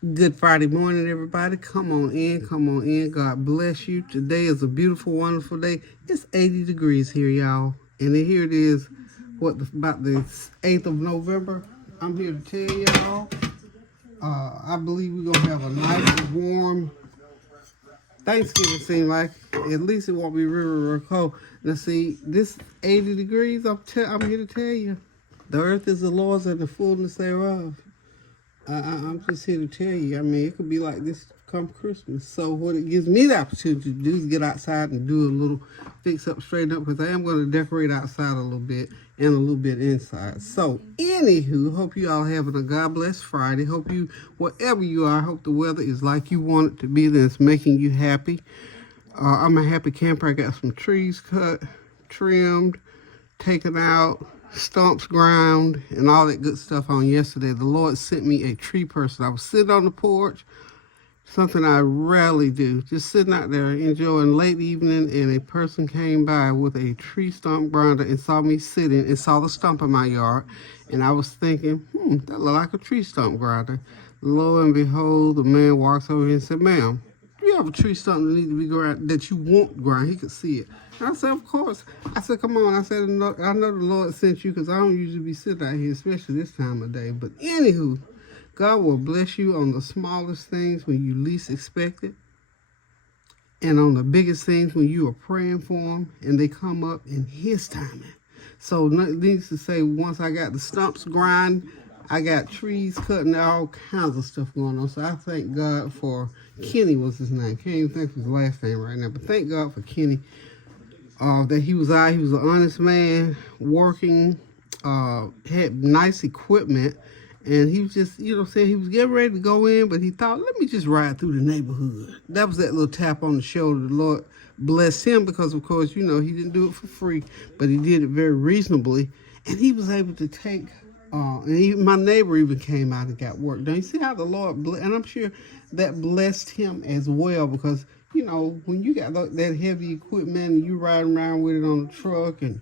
Good Friday morning, everybody. Come on in, come on in. God bless you. Today is a beautiful, wonderful day. It's 80 degrees here, y'all. And then here it is, about the 8th of November. I'm here to tell y'all, I believe we're going to have a nice, warm Thanksgiving, seem like. At least it won't be real cold. Now, see, this 80 degrees, I'm here to tell you, the earth is the Lord's and the fullness thereof. I'm just here to tell you, I mean, it could be like this come Christmas. So what it gives me the opportunity to do is get outside and do a little fix up, straighten up, because I am going to decorate outside a little bit and a little bit inside. So, anywho, hope you all having a God bless Friday. Hope you, wherever you are, hope the weather is like you want it to be, that it's making you happy. I'm a happy camper. I got some trees cut, trimmed, taken out, stumps ground, and all that good stuff on yesterday. The Lord sent me a tree person. I was sitting on the porch, something I rarely do, just sitting out there enjoying late evening, and a person came by with a tree stump grinder and saw me sitting and saw the stump in my yard, and I was thinking, that look like a tree stump grinder. Lo and behold, the man walks over here and said, "Ma'am, do you have a tree stump that needs to be ground, that you want ground?" He could see it. And I said, "Of course." I said, "Come on." I said, I know the Lord sent you, because I don't usually be sitting out here, especially this time of day. But anywho, God will bless you on the smallest things when you least expect it, and on the biggest things when you are praying for them, and they come up in His timing. So, needless to say, once I got the stumps grind, I got trees cutting, all kinds of stuff going on. So I thank God for Kenny, was his name. Can't even think of his last name right now, but thank God for Kenny. That he was out. He was an honest man, working, had nice equipment, and he was just, he was getting ready to go in, but he thought, let me just ride through the neighborhood. That was that little tap on the shoulder. The Lord bless him, because, of course, he didn't do it for free, but he did it very reasonably, and he was able to take, my neighbor even came out and got work done. You see how the Lord, and I'm sure that blessed him as well, because when you got that heavy equipment and you riding around with it on the truck and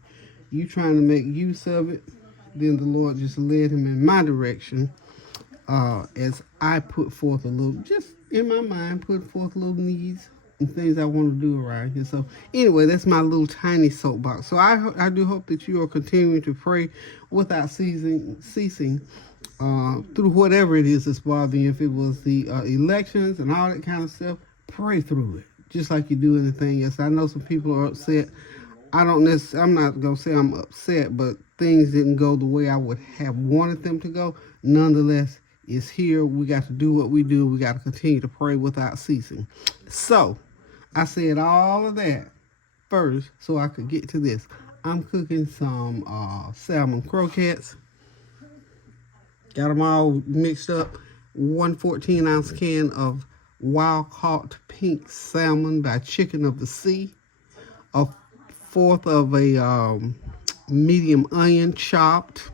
you trying to make use of it, then the Lord just led him in my direction, as I put forth a little, just in my mind, put forth little needs and things I want to do around here. So anyway, that's my little tiny soapbox. So I do hope that you are continuing to pray without ceasing through whatever it is that's bothering you. If it was the elections and all that kind of stuff, pray through it, just like you do anything else. I know some people are upset. I'm not going to say I'm upset, but things didn't go the way I would have wanted them to go. Nonetheless, it's here. We got to do what we do. We got to continue to pray without ceasing. So, I said all of that first so I could get to this. I'm cooking some salmon croquettes. Got them all mixed up. 1 14-ounce can of wild-caught pink salmon by Chicken of the Sea. A fourth of a medium onion chopped.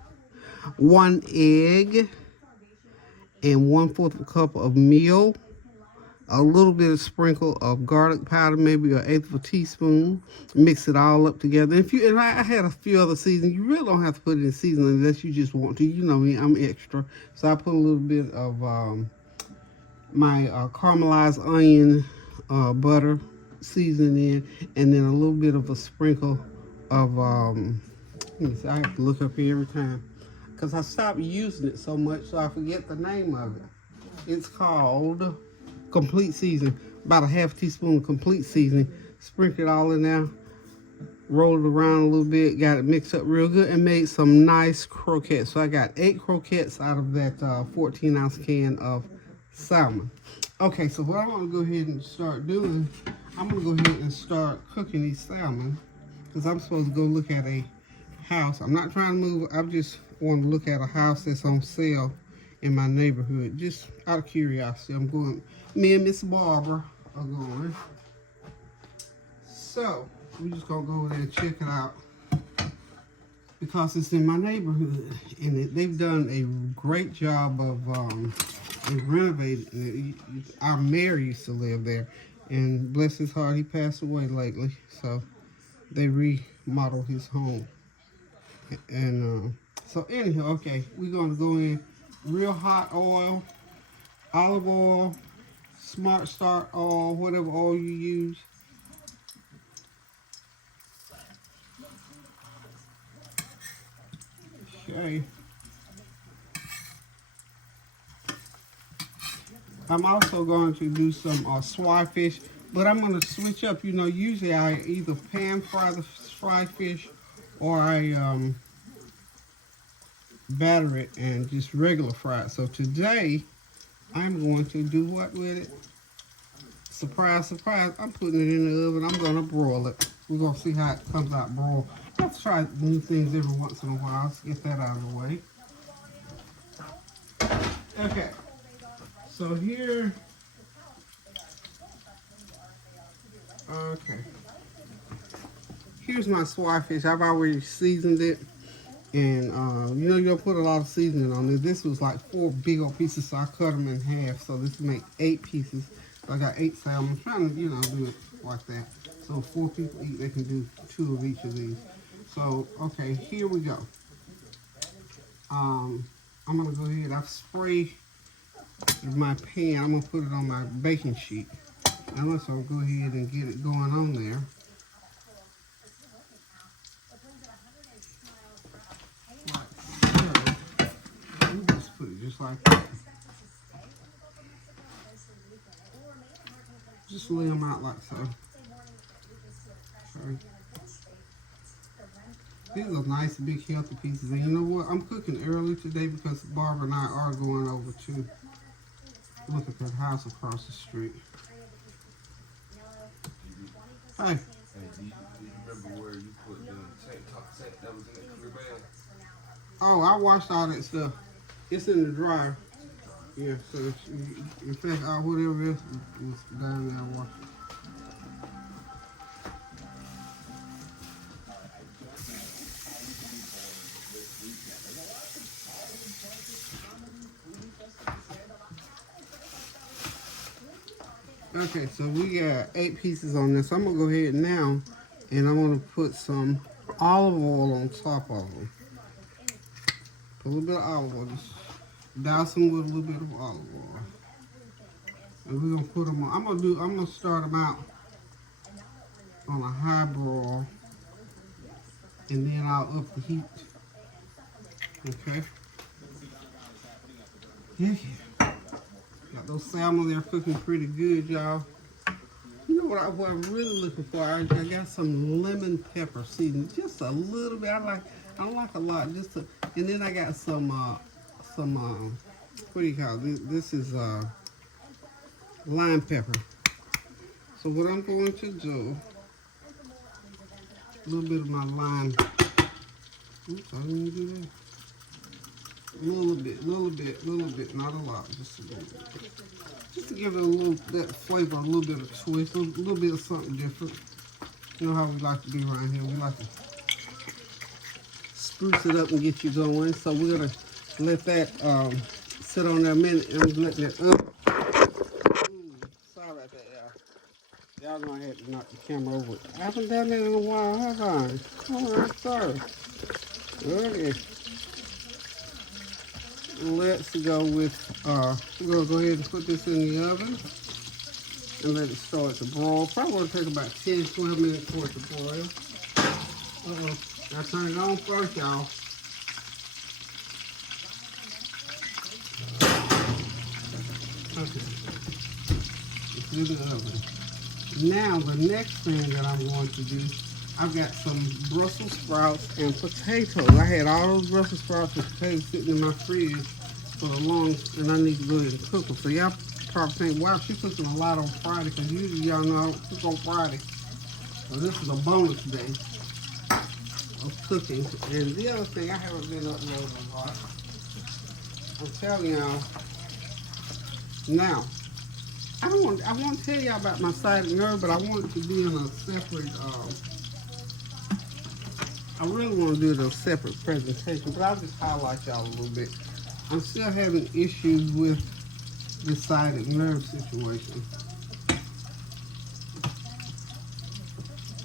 1 egg. And 1/4 of a cup of meal. A little bit of sprinkle of garlic powder, maybe 1/8 of a teaspoon. Mix it all up together. And I had a few other seasonings. You really don't have to put it in seasoning unless you just want to. You know me, I'm extra. So I put a little bit of my caramelized onion butter seasoning in, and then a little bit of a sprinkle of, let me see, I have to look up here every time, because I stopped using it so much, so I forget the name of it. It's called Complete Seasoning. About a half teaspoon of Complete Seasoning. Sprinkle it all in there. Roll it around a little bit. Got it mixed up real good and made some nice croquettes. So I got 8 croquettes out of that 14-ounce can of salmon. Okay, so what I'm going to go ahead and start doing, I'm going to go ahead and start cooking these salmon, because I'm supposed to go look at a house. I'm not trying to move. I just want to look at a house that's on sale in my neighborhood, just out of curiosity. Me and Miss Barbara are going. So, we're just going to go over there and check it out, because it's in my neighborhood, and they've done a great job of renovating it. Our mayor used to live there, and bless his heart, he passed away lately, so they remodeled his home. And so anyhow, okay, we're going to go in real hot oil, olive oil, Smart Start oil, whatever oil you use. Okay. I'm also going to do some swai fish, but I'm going to switch up. You know, usually I either pan fry the swai fish or I batter it and just regular fry it. So today, I'm going to do what with it? Surprise, surprise. I'm putting it in the oven. I'm going to broil it. We're going to see how it comes out broiled. I have to try new things every once in a while. Let's get that out of the way. Okay. So here, okay. Here's my swai fish. I've already seasoned it. And, you know, you'll put a lot of seasoning on this. This was like 4 big old pieces, so I cut them in half. So this will make 8 pieces. So I got 8 salmon. I'm trying to, you know, do it like that. So 4 people eat, they can do 2 of each of these. So, okay, here we go. I'm going to go ahead. I've sprayed my pan. I'm going to put it on my baking sheet. And let's go ahead and get it going on there. Put it just like that. Just lay them out like so. Okay. These are nice, big, healthy pieces. And you know what? I'm cooking early today because Barbara and I are going over to look at that house across the street. Hey. Do you remember where you put the tank that was in the clear bag? Oh, I washed all that stuff. It's in the dryer. Yeah, so in fact, whatever else was down there, I washed it. Okay, so we got 8 pieces on this. I'm gonna go ahead now, and I'm gonna put some olive oil on top of them. Put a little bit of olive oil. Just douse them with a little bit of olive oil. And we're gonna put them on. I'm gonna start them out on a high broil, and then I'll up the heat. Okay. Yeah. Got those salmon there cooking pretty good, y'all. You know what I'm really looking for? I got some lemon pepper seasoning, just a little bit. I don't like a lot, just and then I got some what do you call it? This is lime pepper. So what I'm going to do, a little bit of my lime. Oops, I didn't do that. A little bit, not a lot, just a little bit. Just to give it a little that flavor, a little bit of twist, a little bit of something different. You know how we like to do around here. We like to spruce it up and get you going. So we're gonna let that sit on there a minute and let that sorry about that, y'all. Y'all gonna have to knock the camera over. I haven't done that in a while, have I? Alright, sorry. Okay. Let's go with, we're going to go ahead and put this in the oven and let it start to broil. Probably going to take about 10-12 minutes for it to boil. Gotta turn it on first, y'all. Okay. It's in the oven. Now, the next thing that I'm going to do, I've got some Brussel sprouts and potatoes. I had all those Brussel sprouts and potatoes sitting in my fridge for a long, and I need to go ahead and cook them. So y'all probably think, wow, she's cooking a lot on Friday, because usually y'all know I don't cook on Friday. So this is a bonus day of cooking. And the other thing, I haven't been uploading a lot. I'm telling y'all. Now, I want to tell y'all about my sciatic nerve, but I want it to be in a separate, I really want to do it in a separate presentation, but I'll just highlight y'all a little bit. I'm still having issues with the sciatic nerve situation.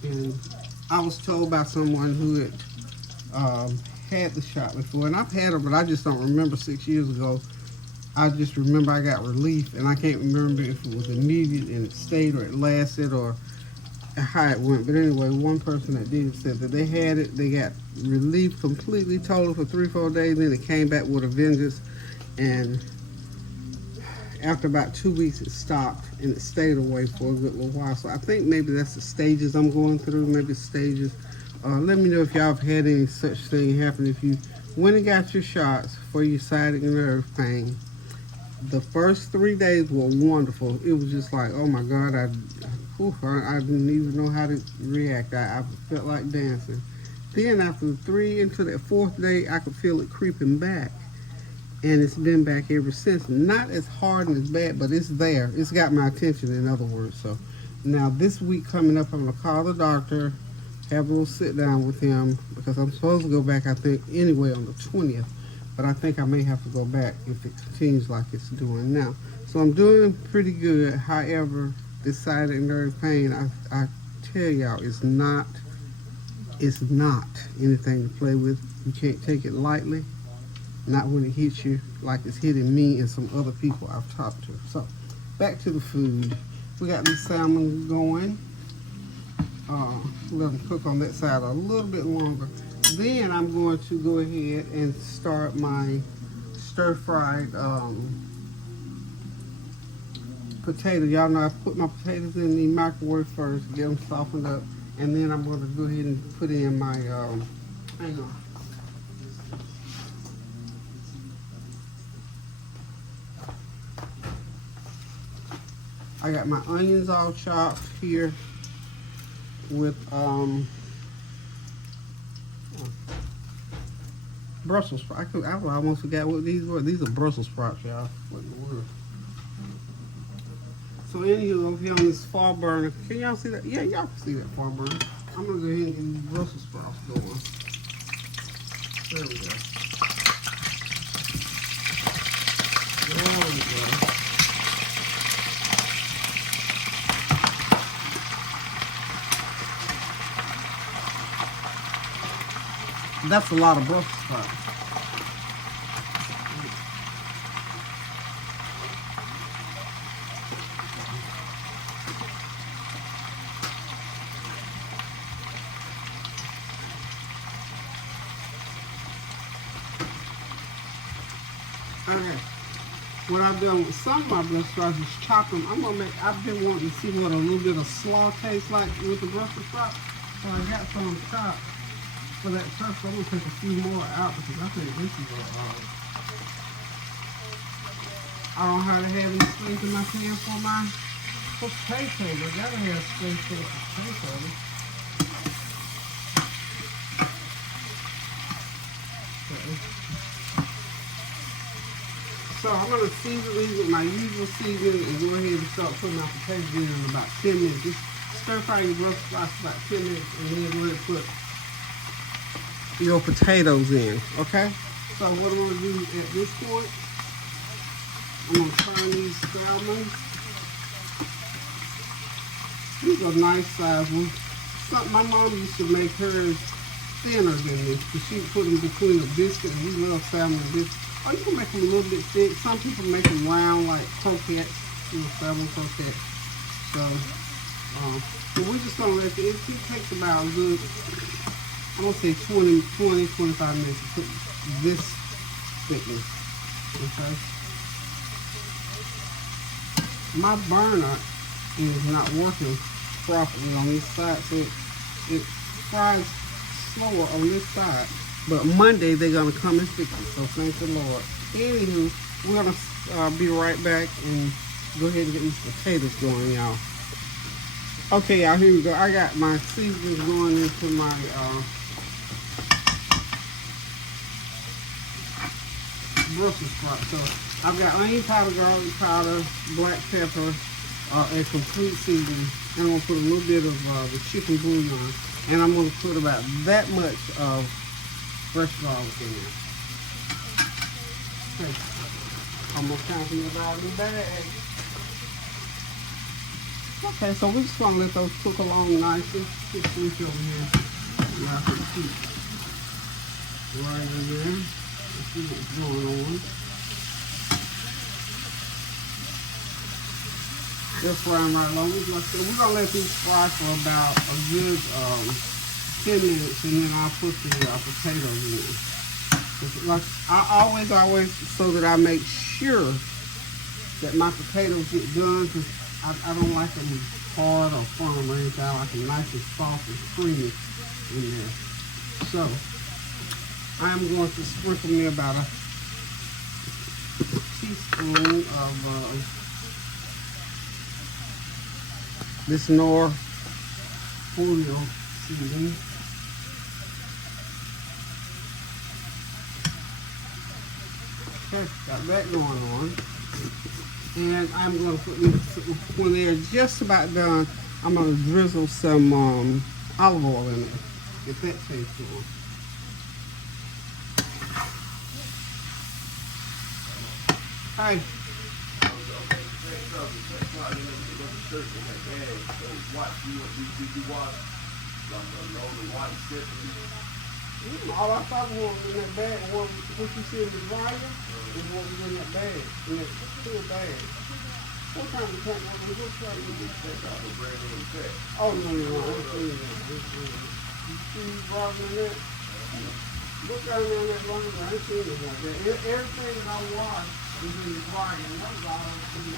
And I was told by someone who had the shot before, and I've had it, but I just don't remember 6 years ago. I just remember I got relief, and I can't remember if it was immediate and it stayed or it lasted or how it went. But anyway, one person that did said that they had it, they got relief completely total for 3-4 days, then it came back with a vengeance, and after about 2 weeks it stopped and it stayed away for a good little while. So I think maybe that's the stages I'm going through, maybe stages. Let me know if y'all have had any such thing happen. If you went and got your shots for your sciatic nerve pain, the first 3 days were wonderful. It was just like, oh my God, I didn't even know how to react. I felt like dancing. Then after 3 into that 4th day, I could feel it creeping back. And it's been back ever since. Not as hard and as bad, but it's there. It's got my attention, in other words. So now this week coming up, I'm going to call the doctor, have a little sit down with him, because I'm supposed to go back, I think, anyway on the 20th. But I think I may have to go back if it continues like it's doing now. So I'm doing pretty good. However, this sciatic nerve pain, I tell y'all, it's not anything to play with. You can't take it lightly. Not when it hits you like it's hitting me and some other people I've talked to. So, back to the food. We got this salmon going. Let them cook on that side a little bit longer. Then I'm going to go ahead and start my stir-fried potato. Y'all know I put my potatoes in the microwave first, get them softened up, and then I'm going to go ahead and put in my, hang on. I got my onions all chopped here with Brussels sprouts. I almost forgot what these were. These are Brussel sprouts, y'all. What in the world? So anywho, over here on this far burner, can y'all see that? Yeah, y'all can see that far burner. I'm gonna go ahead and get these Brussels sprouts going. There we go. There we go. That's a lot of Brussels sprouts. Okay. What I've done with some of my Brussels sprouts is chop them. I've been wanting to see what a little bit of slaw tastes like with the Brussels sprouts. So I got some chopped. For that purpose, I'm going to take a few more out because I think this is I don't have to have any space in my pan for my potatoes. I gotta have space for the potatoes. So I'm going to season these with my usual seasoning and go ahead and start putting my potatoes in about 10 minutes. Just stir fry your Brussels sprouts for about 10 minutes and then go ahead and put your potatoes in, okay? So what I'm gonna do at this point, I'm gonna turn these salmon. These are nice size ones. My mom used to make hers thinner than this, because she put them between a biscuit, and we love salmon and biscuit. Or you can make them a little bit thick. Some people make them round like croquettes, salmon croquettes. So we're just gonna let it takes about a good, I'm going to say 25 minutes to cook this thickness, okay? My burner is not working properly on this side, so it fries slower on this side. But Monday, they're going to come and fix it, so thank the Lord. Anywho, we're going to be right back and go ahead and get these potatoes going, y'all. Okay, y'all, here we go. I got my seasonings going into my Brussels sprouts. So I've got onion powder, garlic powder, black pepper, a complete seasoning. And I'm going to put a little bit of the chicken bouillon. And I'm going to put about that much of fresh garlic in there. Okay. I'm going to count these out in the bag. Okay, so we're just going to let those cook along nicely. Put fish over here. And I can keep right in there. Let's see what's going on. They'll fry them right along. We're gonna let these fry for about a good 10 minutes, and then I'll put the potatoes in. Like I always, so that I make sure that my potatoes get done, because I don't like them hard or firm or anything. I like them nice and soft and creamy in there. So I'm going to sprinkle me about a teaspoon of this Nor Polio seasoning. Okay, got that going on. And I'm going to put, when they're just about done, I'm going to drizzle some olive oil in it. Get that taste on. Hi. All I thought was in that bag, what you see in the dryer, is what was in that bag, in that full bag. Sometimes you can't know what looks like when you take out the bread and the fat. Oh, no, I'm seeing that. You see you dropping in that? Look down there in that running, I ain't seen it like that. Everything that I watch is in the dryer, and that was all I was seeing.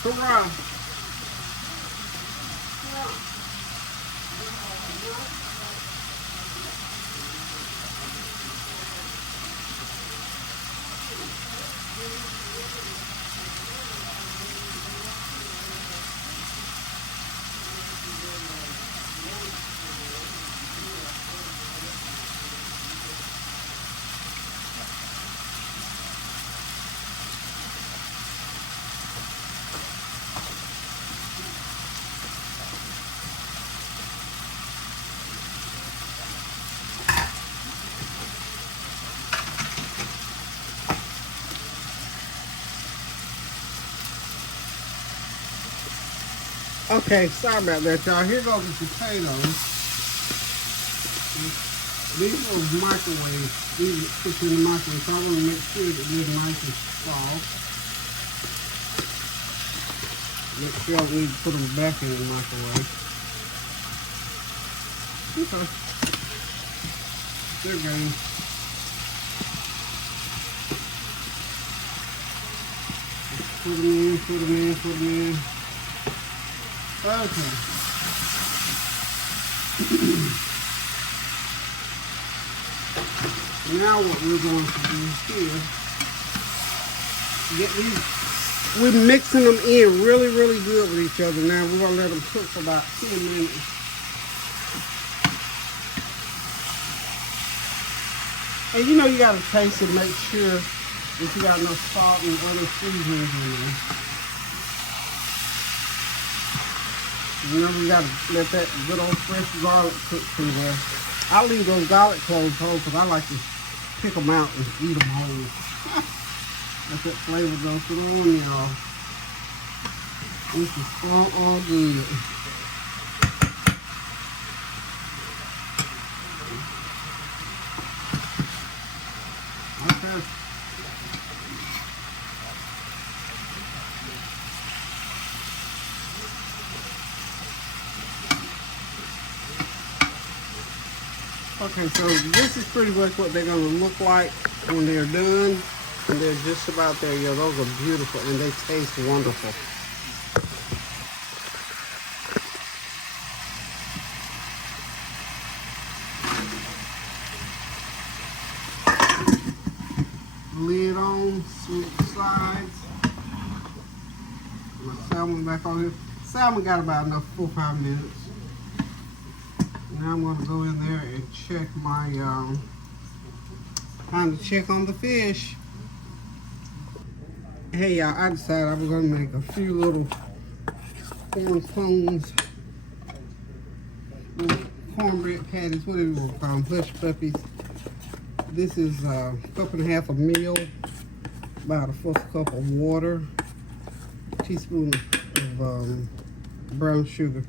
Hurrah! Okay, sorry about that, y'all. Here goes the potatoes. These are microwave. These are put in the microwave, so I want to make sure that they're nice and soft. Make sure I need to put them back in the microwave. Okay. They're good. Put them in, put them in, put them in. Okay. Now what we're going to do here, get these, we're mixing them in really, really good with each other. Now we're going to let them cook for about 10 minutes. And you know you got to taste it, make sure that you got enough salt and other seasonings in there. Remember, you got to let that good old fresh garlic cook through there. I leave those garlic cloves whole because I like to pick them out and eat them whole. Let that flavor go through them, y'all. This is all good. Okay. Okay, so this is pretty much what they're going to look like when they're done. And they're just about there. Yeah, those are beautiful and they taste wonderful. lid on, switch sides. My salmon back on here. Salmon got about enough 4 or 5 minutes. Now I'm going to go in there and check my, time to check on the fish. Hey y'all, I decided I was going to make a few little pones, little cornbread patties, whatever you want to call them, Hushpuppies. This is a cup and a half of meal, about a 1/4 cup of water, a teaspoon of brown sugar.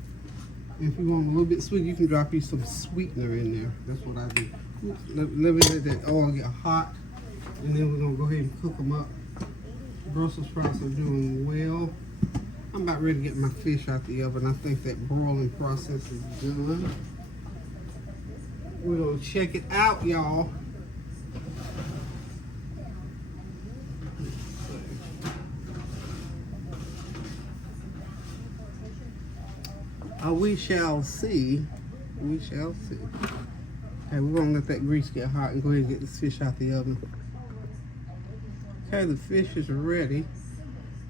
If you want a little bit sweet, you can drop you some sweetener in there. That's what I do. Let me let that oil get hot, and then we're gonna go ahead and cook them up. Brussel sprouts are doing well. I'm about ready to get my fish out the oven. I think that broiling process is done. We're gonna check it out, y'all. We shall see. We shall see. Okay, we're gonna let that grease get hot and go ahead and get this fish out the oven. Okay, the fish is ready.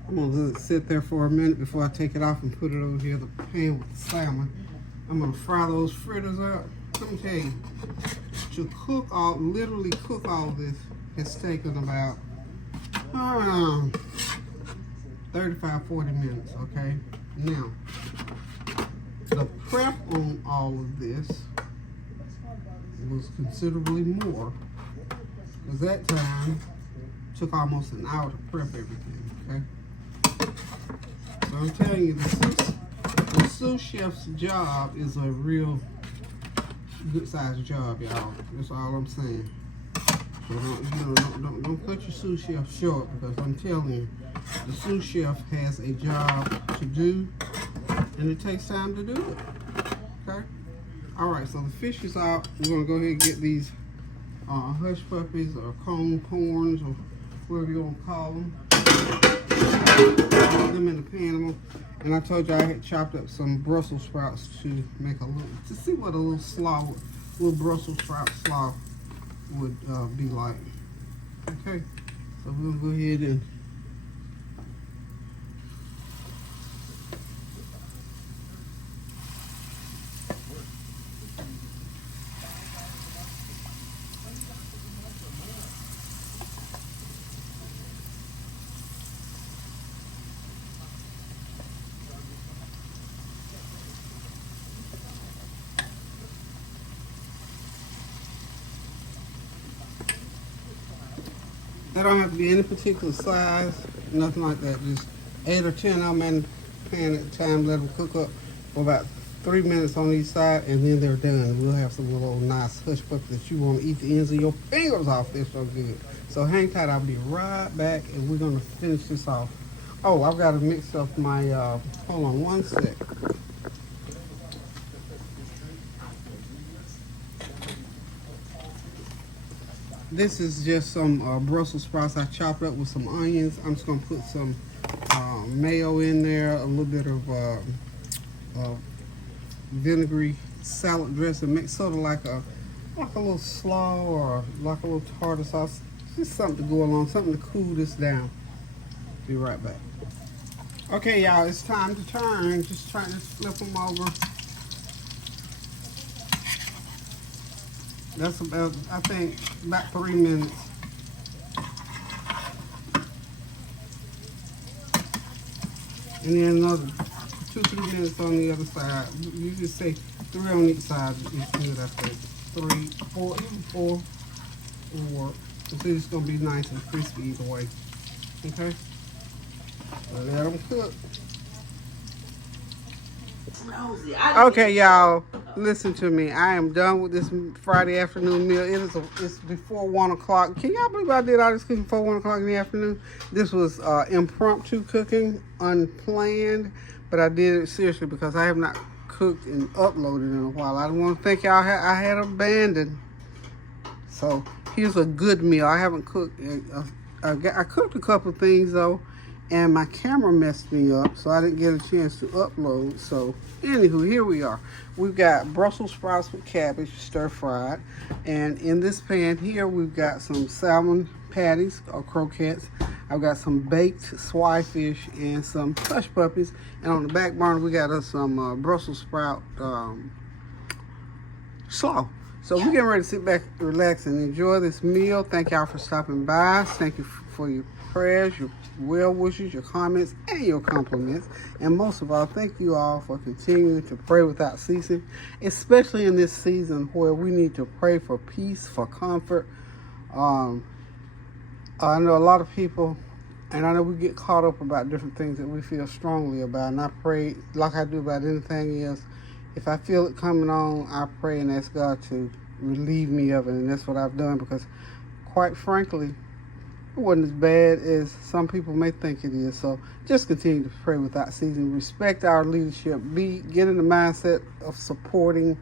I'm gonna let it sit there for a minute before I take it off and put it over here in the pan with the salmon. I'm gonna fry those fritters up. Let me tell you, to cook all, literally cook all of this has taken about 35-40 minutes, okay? Now, the prep on all of this was considerably more, because that time took almost an hour to prep everything, okay? So I'm telling you, the sous chef's job is a real good sized job, y'all. That's all I'm saying. So don't cut your sous chef short, because I'm telling you, the sous chef has a job to do, and it takes time to do it. Okay? Alright, so the fish is out. We're going to go ahead and get these Hushpuppies or Pones or whatever you want to call them. Put them in the pan. And I told you I had chopped up some Brussels sprouts to make a little, to see what a little Brussels sprout slaw would be like. Okay, so we'll go ahead and they don't have to be any particular size, nothing like that. Just 8 or 10 of them in the pan at a time. Let them cook up for about 3 minutes on each side, and then they're done. We'll have some little nice hush puppies that you want to eat the ends of your fingers off. They're so good. So hang tight. I'll be right back, and we're going to finish this off. Oh, I've got to mix up my, hold on one sec. This is just some Brussels sprouts I chopped up with some onions. I'm just going to put some mayo in there, a little bit of vinegary salad dressing, make sort of like a little slaw or like a little tartar sauce. Just something to go along, something to cool this down. Be right back. Okay, y'all, it's time to turn. Just try to flip them over. That's about, I think, about 3 minutes. And then another 2-3 minutes on the other side. You just say 3 on each side is good, I think. 3, 4, even 4 will work. So it's going to be nice and crispy either way. Okay? So let them cook. Okay, y'all, listen to me. I am done with this Friday afternoon meal. It's before 1 o'clock. Can y'all believe I did all this cooking before 1 o'clock in the afternoon? This was impromptu cooking, unplanned, but I did it seriously because I have not cooked and uploaded in a while. I don't want to think y'all I had abandoned. So here's a good meal. I haven't cooked. I cooked a couple of things though, and my camera messed me up, so I didn't get a chance to upload. So anywho, here we are. We've got Brussels sprouts with cabbage stir fried, and in this pan here we've got some salmon patties or croquettes. I've got some baked swai fish and some Hushpuppies, and on the back burner we got us some Brussels sprout slaw. So we're getting ready to sit back, relax, and enjoy this meal. Thank y'all for stopping by. Thank you for your prayers, your well wishes, your comments, and your compliments. And most of all, thank you all for continuing to pray without ceasing, especially in this season where we need to pray for peace, for comfort. I know a lot of people, and I know we get caught up about different things that we feel strongly about. And I pray, like I do about anything else, if I feel it coming on, I pray and ask God to relieve me of it. And that's what I've done, because quite frankly, it wasn't as bad as some people may think it is. So just continue to pray without ceasing. Respect our leadership. Get in the mindset of supporting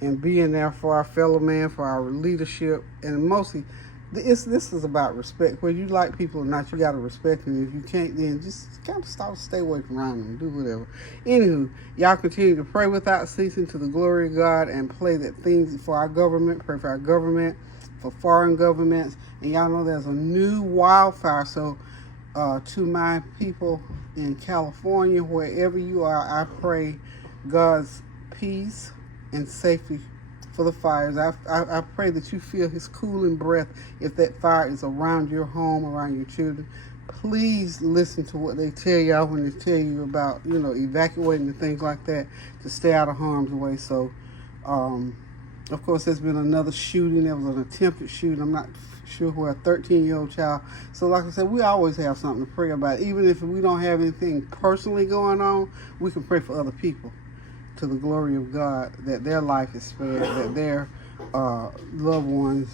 and being there for our fellow man, for our leadership. And mostly, this is about respect. Whether you like people or not, you got to respect them. If you can't, then just kind of stay away from around them. Do whatever. Anywho, y'all continue to pray without ceasing to the glory of God, and pray that things for our government, pray for our government, for foreign governments. And y'all know there's a new wildfire. So to my people in California, wherever you are, I pray God's peace and safety for the fires. I pray that you feel his cooling breath if that fire is around your home, around your children. Please listen to what they tell y'all when they tell you about, evacuating and things like that, to stay out of harm's way. So, of course, there's been another shooting. There was an attempted shooting. I'm not sure where, a 13-year-old child. So like I said, we always have something to pray about. Even if we don't have anything personally going on, we can pray for other people, to the glory of God, that their life is spared, that their loved ones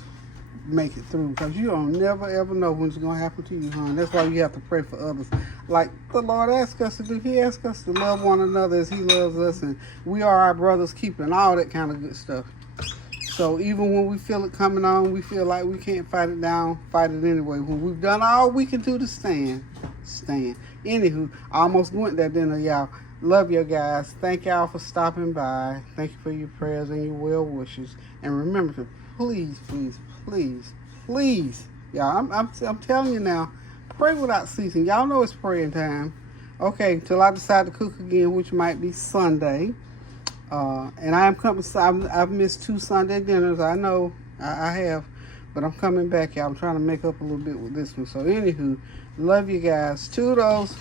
make it through, because you don't never ever know when it's going to happen to you, hon. That's why you have to pray for others, like the Lord asked us to do. He asked us to love one another as he loves us, and we are our brother's keeper, and all that kind of good stuff. So even when we feel it coming on, we feel like we can't fight it down, fight it anyway. When we've done all we can do to stand. Anywho, I almost went that dinner, y'all. Love you guys. Thank y'all for stopping by. Thank you for your prayers and your well wishes. And remember to please, y'all, I'm telling you now, pray without ceasing. Y'all know it's praying time. Okay, until I decide to cook again, which might be Sunday. And I am coming. I've missed 2 Sunday dinners. I know I have, but I'm coming back, y'all. I'm trying to make up a little bit with this one. So anywho, love you guys. Toodles.